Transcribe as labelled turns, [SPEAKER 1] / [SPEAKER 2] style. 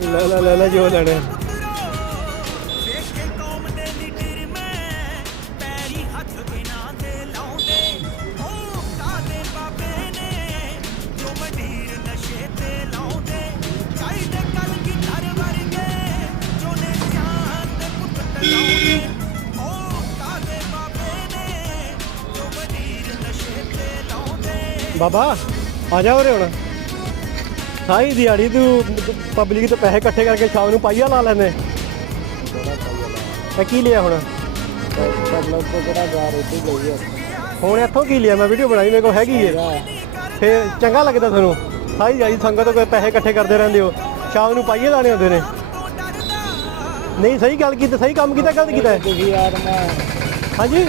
[SPEAKER 1] ਲੈ ਲੈ ਲੈ ਲੈ, ਜੋ ਲੈਣੇ
[SPEAKER 2] ਹੱਥ ਇਹਨਾਂ ਦੇ ਲਾਉਂਦੇ ਉਹ ਤੇ ਲਾਉਂਦੇ ਚਾਹੀਦੇ ਕਲ ਬਾਬੇ ਨੇ ਜੋ ਨਸ਼ੇ ਤੇ ਲਾਉਂਦੇ
[SPEAKER 1] ਬਾਬਾ, ਆ ਜਾ ਉਰੇ ਹੁਣ। ਸਾਰੀ ਦਿਹਾੜੀ ਤੂੰ ਪਬਲਿਕ ਤੋਂ ਪੈਸੇ ਇਕੱਠੇ ਕਰਕੇ ਸ਼ਾਮ ਨੂੰ ਪਾਈਆ ਲਾ ਲੈਂਦੇ। ਤਾਂ ਕੀ ਲਿਆ ਹੁਣ? ਹੁਣ ਇੱਥੋਂ ਕੀ ਲਿਆ? ਮੈਂ ਵੀਡੀਓ ਬਣਾਈ ਮੇਰੇ ਕੋਲ ਹੈਗੀ ਏ। ਫੇਰ ਚੰਗਾ ਲੱਗਦਾ ਤੁਹਾਨੂੰ? ਸਾਰੀ ਦਿਹਾੜੀ ਸੰਗਤ ਕੋਈ ਪੈਸੇ ਇਕੱਠੇ ਕਰਦੇ ਰਹਿੰਦੇ ਹੋ। ਸ਼ਾਮ ਨੂੰ ਪਾਈਏ ਲਾਣੇ ਹੁੰਦੇ ਨੇ। ਨਹੀਂ ਸਹੀ ਗੱਲ ਕੀਤੀ ਸਹੀ ਕੰਮ ਕੀਤਾ ਗਲਤ ਕੀਤਾ। ਹਾਂਜੀ?